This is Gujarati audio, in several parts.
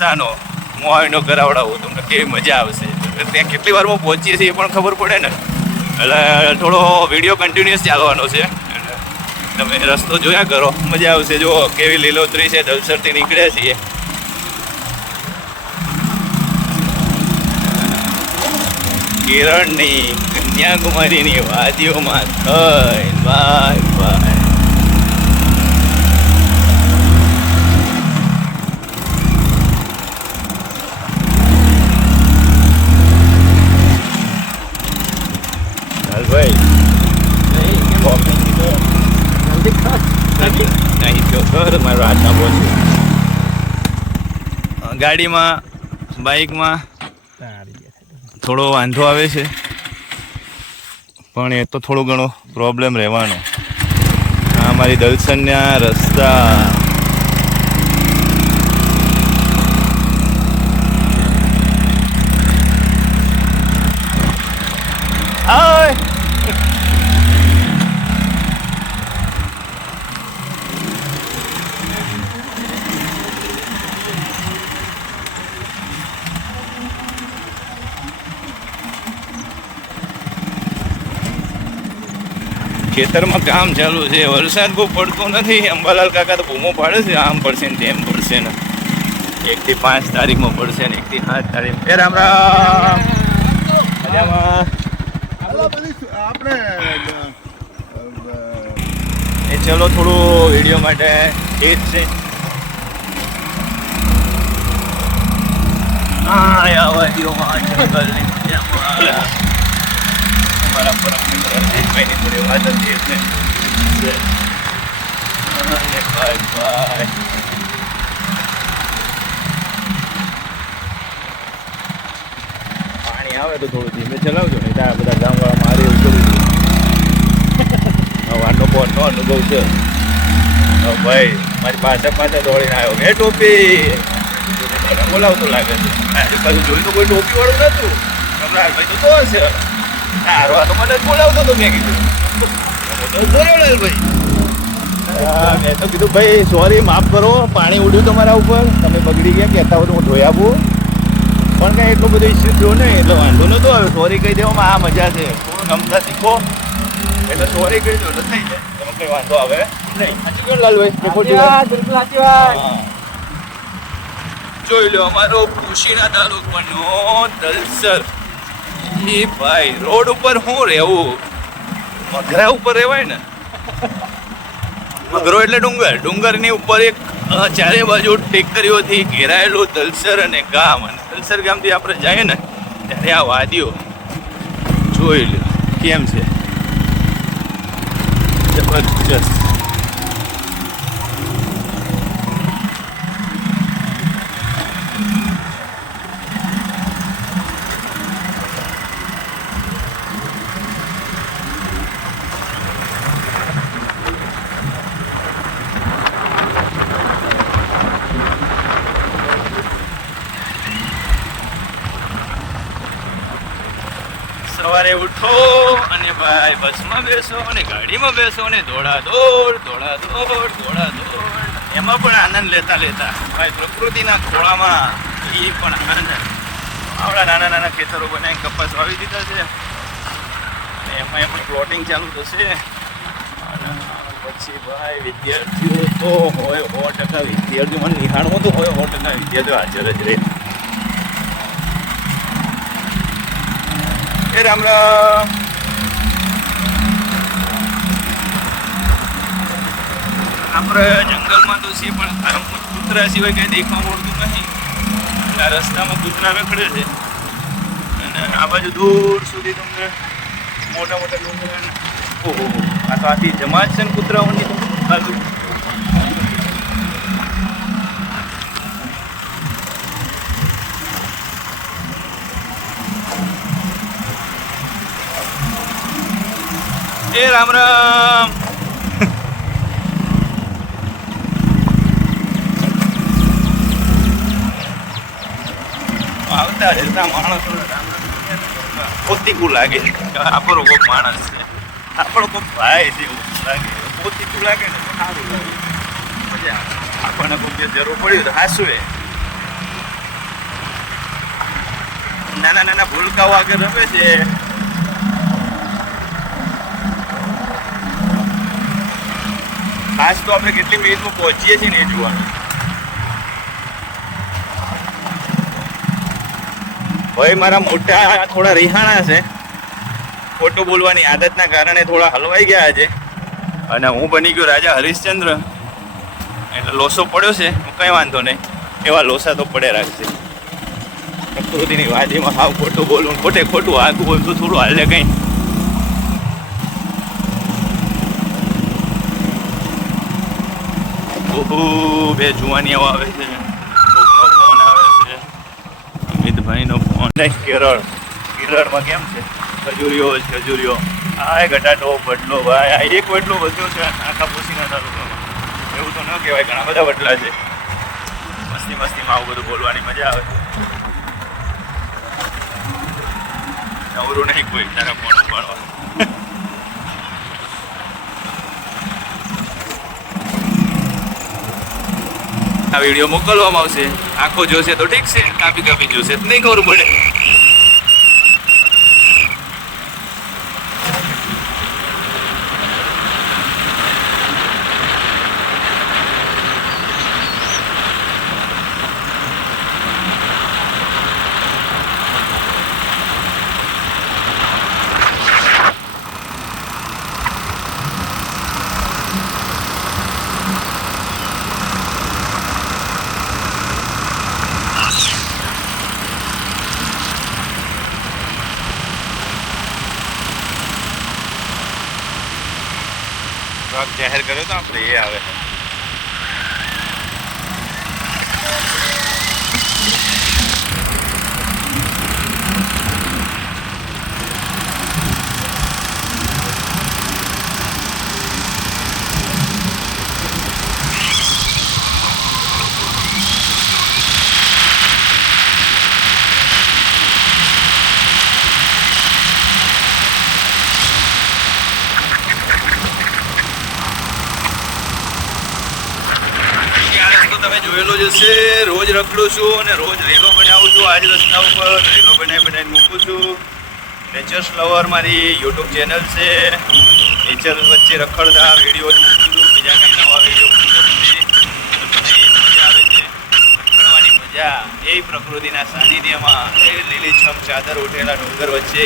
રસ્તાનો મોહાઈનો કરાવડાવું તમને કેવી મજા આવશે. ત્યાં કેટલી વારમાં પહોંચીએ છીએ એ પણ ખબર પડે ને, એટલે થોડો વિડીયો કન્ટિન્યુઅસ ચાલવાનો છે. તમે રસ્તો જોયા કરો, મજા આવશે. જુઓ કેવી લીલોતરી છે, દલસરથી નીકળ્યા છીએ. કેરળની કન્યાકુમારીની વાદીઓમાં થઈ ભાઈ ભાઈ. ભાઈ નહીં જો સર મારો હાથમાં પહોંચ્યું. ગાડીમાં બાઇકમાં થોડો વાંધો આવે છે, પણ એ તો થોડો ઘણો પ્રોબ્લેમ રહેવાનો. આ અમારી દલસરના રસ્તા. ખેતરમાં કામ ચાલુ છે. વરસાદ બહુ પડતો નથી. અંબાલાલ કાકા તો બૂમો પાડે છે, આમ પડશે ને તેમ પડશે ને. 1 થી 5 તારીખમાં પડશે ને 1 થી 7 તારીખ. રામ રામ. મજામાં આપણે એ ચલો થોડું વિડીયો માટે એ જ છે. હા વાદીઓમાં જંગલની મારા પરમ મિત્ર દેશભાઈની થોડી વાત હતી એટલે ભાઈ ભાઈ પાણી આવે તો થોડું ધીમે ચલાવજો, નહીં તારા બધા ગામવાળા મારે એવું કરવું જોઈએ. વાનો બોટનો અનુભવ છે. ભાઈ મારી પાછળ દોડીને આવ્યો. મેં ટોપી બોલાવતો લાગે છે. આજુબાજુ જોયું તો કોઈ ટોપી વાળું નતું. હમણાં ભાઈ તો હશે. હારવા તો મને બોલાવતો તો. મેં કીધું મેં તો કીધું ભાઈ સોરી, માફ કરો, પાણી ઉડ્યું તમારા ઉપર, તમે બગડી ગયા, કહેતા હોય તો હું ધોઈ આપું. પણ કાંઈ એટલો બધો ઇસ્યુ થયો ને એટલે વાંધો નહોતો આવ્યો. સોરી કહી દેવામાં આ મજા છે. થોડું ગમતા શીખો એટલે સોરી કહી દો એટલે થઈ જાય. તમે કંઈ વાંધો આવે નહીં. સાચી કહો લાલભાઈ? જોઈ લો અમારો ખુશીના તાલુકાનો દલસર. એ ભાઈ રોડ ઉપર શું રહેવું? મગરા ઉપર રહેવાય ને. મગરો એટલે ડુંગર. ડુંગરની ઉપર એક ચારે બાજુ ટેકરીઓથી ઘેરાયેલું દલસર અને ગામ. અને દલસર ગામથી આપણે જઈએ ને ત્યારે આ વાદીઓ જોઈ લો કેમ છે, જબરજસ્ત. સવારે ઉઠો અને ભાઈ બસમાં બેસો અને ગાડીમાં બેસો અને દોડાદોડ. એમાં પણ આનંદ લેતા ભાઈ પ્રકૃતિના ખોળામાં એ પણ આનંદ. આવડા નાના ખેતરો બનાવીને કપાસ વાવી દીધા છે. એમાં પણ પ્લોટિંગ ચાલુ થશે. અને પછી ભાઈ વિદ્યાર્થીઓ તો હોય 100%. વિદ્યાર્થીઓ મને નિહાળમાં તો હોય 100% વિદ્યાર્થીઓ હાજર જ રહે. એ રામ રામ. આપણે જંગલમાં તો છીએ પણ કૂતરા સિવાય કંઈ દેખવા મળતું નહીં. આ રસ્તામાં કૂતરા રખડે છે અને આ બાજુ દૂર સુધી તમને મોટા ડુંગર. ઓહો, આ તો આથી જમાત છે ને કૂતરાઓની તો બાજુ. એ રામ રામ. આવતા રહેતા માણસો પોતીકું લાગે. આપણો કોઈક માણસ છે, આપણો કોઈક ભાઈ છે એવું લાગે. પોતીકું લાગે ને સારું લાગે, મજા આપણને કોઈ જરૂર પડી તો હાસુએ. નાના નાના ભૂલકાઓ આગળ રમે છે. ખાસ તો આપણે કેટલી મિનિટમાં પહોંચીએ છીએ ને એ જોવાનું. ભાઈ મારા મોટા થોડા રિહાણા છે, ખોટું બોલવાની આદતના કારણે થોડા હલવાઈ ગયા છે અને હું બની ગયો રાજા હરિશ્ચંદ્ર. એટલે લોસો પડ્યો છે, કંઈ વાંધો નહીં, એવા લોસા તો પડે રાખશે. પ્રકૃતિની વાદીમાં હાવ ખોટું બોલવું, ખોટે ખોટું આગું બોલતું થોડું હાલે કંઈ. ઓહો, બે જુવાનીઓ આવે છે, કોકનો ફોન આવે છે, અમિતભાઈનો ફોન. કેરળમાં કેમ છે? ખજૂરીઓ જ ખજૂરીઓ. આ ગટાટો બદલો ભાઈ, આ એક વડલો વધ્યો છે આખા પોસીના તાલુકામાં. એવું તો ન કહેવાય, ઘણા બધા વડલા છે. મસ્તીમાં આવું બધું બોલવાની મજા આવે. નવરું નહીં કોઈ તારા ફોન ઉપાડવા. આ વિડીયો મોકલવામાં આવશે, આખો જોશે તો ઠીક છે, કાપી જોશે તો નહીં ખબર પડે. ટ્રક જાહેર કર્યો તો આપણે, એ આવે છે. તમે જોયેલો જ હશે, રોજ રખડું છું અને રોજ રેલો બનાવું છું. આજ રસ્તા ઉપર રેલો બનાવીને મૂકું છું. નેચર્સ લવર મારી યુટ્યુબ ચેનલ છે. નેચર વચ્ચે રખડતા વિડીયો મૂકું છું. બીજા કંઈ નવા વિડીયો મૂકતો નથી. મજા આવે છે રખડવાની મજા, એ પ્રકૃતિના સાનિધ્યમાં, એ લીલીછમ ચાદર ઉઠેલા ડુંગર વચ્ચે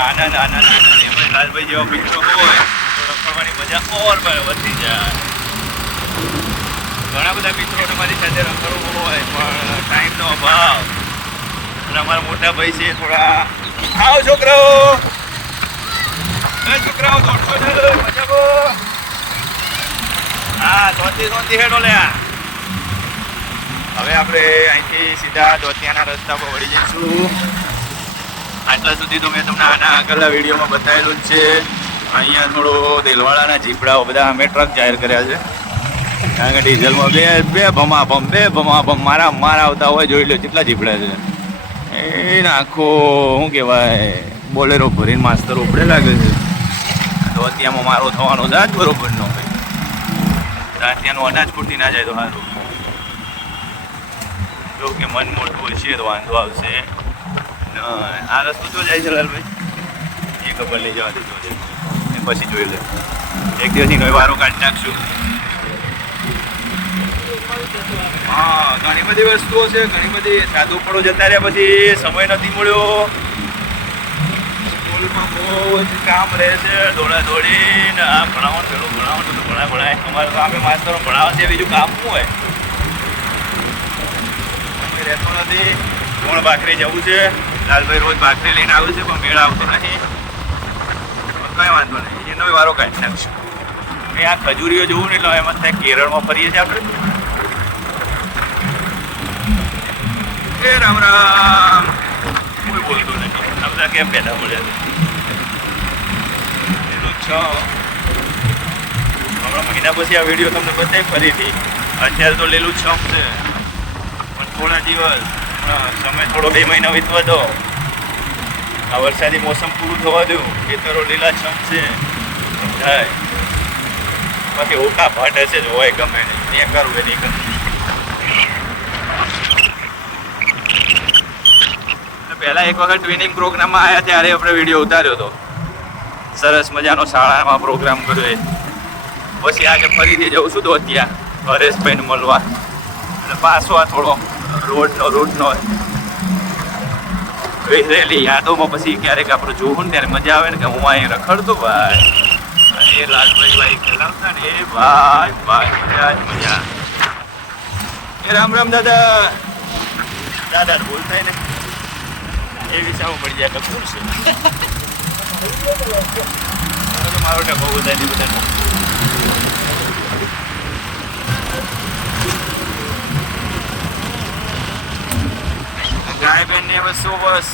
આનંદ. લાલભાઈ જેવા મિત્રો હોય તો રખડવાની મજા ઓર વધી જાય. ઘણા બધા મિત્રોને મારી સાથે રખડવું હોય પણ ટાઈમનો અભાવ. અને અમારા મોટા ભાઈ છે થોડા, આવો છોકરાઓ, દોડશો છે મજાકો. હા, ધોતી હેડો લ્યા. હવે આપણે અહીંથી સીધા ધોતિયાના રસ્તા પર વળી જઈશું. આટલા સુધી તો મેં તમને આના આગળના વિડીયોમાં બતાવેલું જ છે. અહીંયા થોડો દેલવાડાના ઝીપડાઓ બધા અમે ટ્રક જાહેર કર્યા છે. કારણ કે ડીઝલમાં બે ભમાભમ મારા આવતા હોય. જોઈ લો કેટલા ઝીપડા છે. એ નાખો શું કહેવાય, બોલેરો ભરીને માસ્તર ઉપડે લાગે છે. તો અત્યારમાં મારો થવાનો જ બરોબર ન હોય. ત્યાંનું અનાજ ખૂટી ના જાય તો સારું. જો કે મન મોટું હશે તો વાંધો આવશે. આ રસ્તો જો જાય છે લાલભાઈ, એ ખબર નહીં જવા દેતો છે, એ પછી જોઈ લે. એક દિવસની નવી વારો કાઢી નાખશું. હા, ઘણી બધી વસ્તુઓ છે, ઘણી બધી. સાદું પડો જતા રહ્યા પછી સમય નથી મળ્યો. સ્કૂલમાં બહુ જ કામ રહે છે, દોડીને આ ભણાવવાનું પેલું ભણાવવાનું બધું ભણાય. અમારે તો અમે માસ્તરો ભણાવે છે, બીજું કામ શું હોય? અમે રહેતો નથી. કોણ ભાખરી જવું છે, લાલભાઈ રોજ ભાખરી લઈને આવ્યું છે પણ મેળ આવતો નથી. કંઈ વાંધો નહીં, એનો વારો કાઢી નાખશું. મેં આ ખજૂરીઓ જોવું ને એટલે એમાં થાય કેરળમાં ફરીએ છીએ આપણે. રામ રામ. કોઈ બોલતું નથી. આ બધા કેમ પેદા મળ્યા છે? હમણાં મહિના પછી આ વિડીયો તમને બતાવી ફરીથી. અત્યારે તો લીલુંછમ છે પણ થોડા દિવસ સમય થોડો 2 મહિના વીતવા દો. આ વરસાદી મોસમ પૂરું થવા દો. ખેતરો લીલાછમ છે થાય. બાકી ઓકા ભાટ હશે જ હોય, ગમે નહીં કરવું એ નહીં કરવું. પહેલા એક વખત ટ્વિનિંગ પ્રોગ્રામમાં આવ્યા ત્યારે આપણે વિડીયો ઉતાર્યો હતો. સરસ મજાનો શાળામાં પ્રોગ્રામ કર્યો એ. પછી આજે ફરીથી જઉં છું તો ત્યાં હરેશભાઈને મળવા. અને પાછો આ થોડો રોડનો રહેલી યાદોમાં પછી ક્યારેક આપણે જોવું ને ત્યારે મજા આવે ને કે હું અહીં રખડતો ભાઈ. અને એ લાલભાઈ ચલાવતા ને એ ભાઈ મજા. એ રામ રામ દાદા બોલતા ને એ વિચારવું પડી જાય તો શું છે. મારો ટકો બધાની બધાનો ગાય બેન ને બસો બસ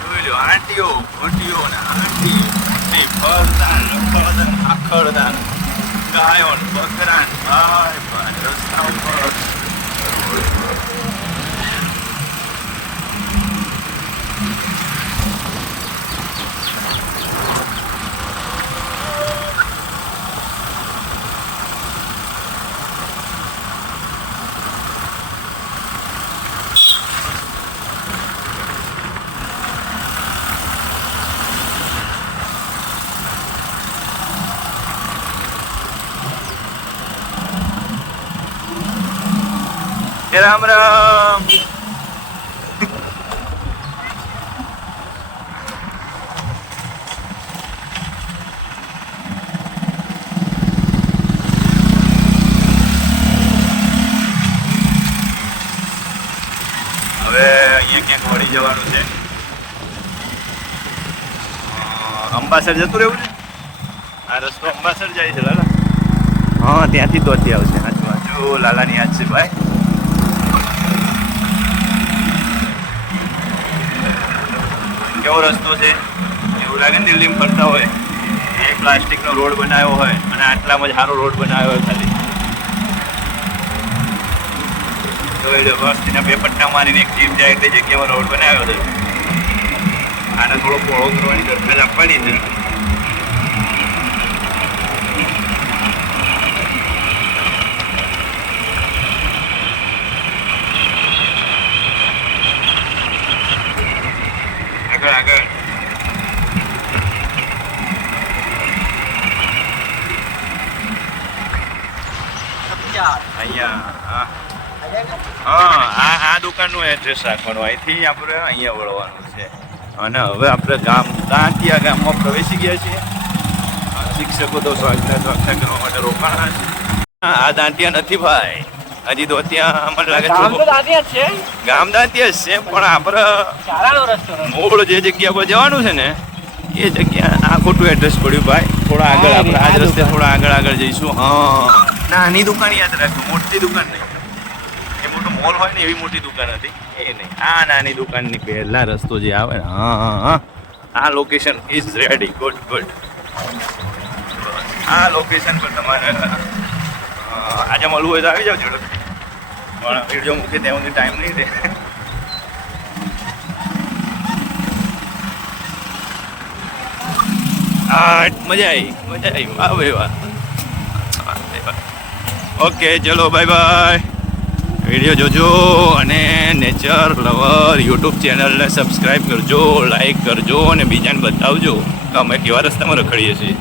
જોઈ લો. આંટીઓ ઘોટીઓ ને આંટીઓ ફરદાન ફરદાન આખરદાન ગાયો બકરાન ભાઈ રસ્તા ઉપર રામ રામ. હવે અહીંયા ક્યાંક વળી જવાનું છે. અંબાસર જતું રહેવું છે. આ રસ્તો અંબાસર જાય છે લાલા. હા ત્યાંથી તો ત્યાં આવશે. આજુબાજુ લાલાની યાદ છે ભાઈ. કેવો રસ્તો છે એવું લાગે ને દિલ્હીમાં ફરતા હોય એક પ્લાસ્ટિકનો રોડ બનાવ્યો હોય અને આટલામાં જ સારો રોડ બનાવ્યો હોય ખાલી. બસના બે પટ્ટા મારીને એક જીપ જાય એટલે જગ્યામાં રોડ બનાવ્યો છે. આને થોડો પોળો કરવાની દરખાસ્ત આપવાની છે. આગળ અહીંયા આ દુકાનનું એડ્રેસ રાખવાનું. અહીંથી આપણે અહીંયા વળવાનું છે. અને હવે આપણે દાંતિયા ગામમાં પ્રવેશી ગયા છીએ. શિક્ષકો તો સ્વાગત કરવા માટે રોકાણા છે. આ દાંતિયા નથી ભાઈ. હજી તો ત્યાં મને લાગે છે ગામ દાંતિયા છે પણ આપણે મૂળ જે જગ્યા પર જવાનું છે ને એ જગ્યા આ ખોટું એડ્રેસ પડ્યું ભાઈ. થોડા આગળ આપણે આ જ રસ્તે થોડા આગળ જઈશું. હા નાની દુકાન યાદ રાખજો, મોટી દુકાન નહીં. એ મોટો મોલ હોય ને એવી મોટી દુકાન હતી એ નહીં. આ નાની દુકાનની પહેલા રસ્તો જે આવે ને આ લોકેશન ઇઝ રેડી. ગુડ. આ લોકેશન પર તમારે આજે મળવું હોય તો આવી જાવ ઝડપથી. પણ વિડીયો મૂકે ત્યાં સુધી ટાઈમ નહીં રહે. મજા આવી વાહ ભાઈ વાહ. ઓકે ચલો બાય. વિડીયો જોજો અને નેચર લવર યુટ્યુબ ચેનલને સબસ્ક્રાઈબ કરજો, લાઈક કરજો અને બીજાને બતાવજો કે અમે કેવા રસ્તામાં રખડીએ છીએ.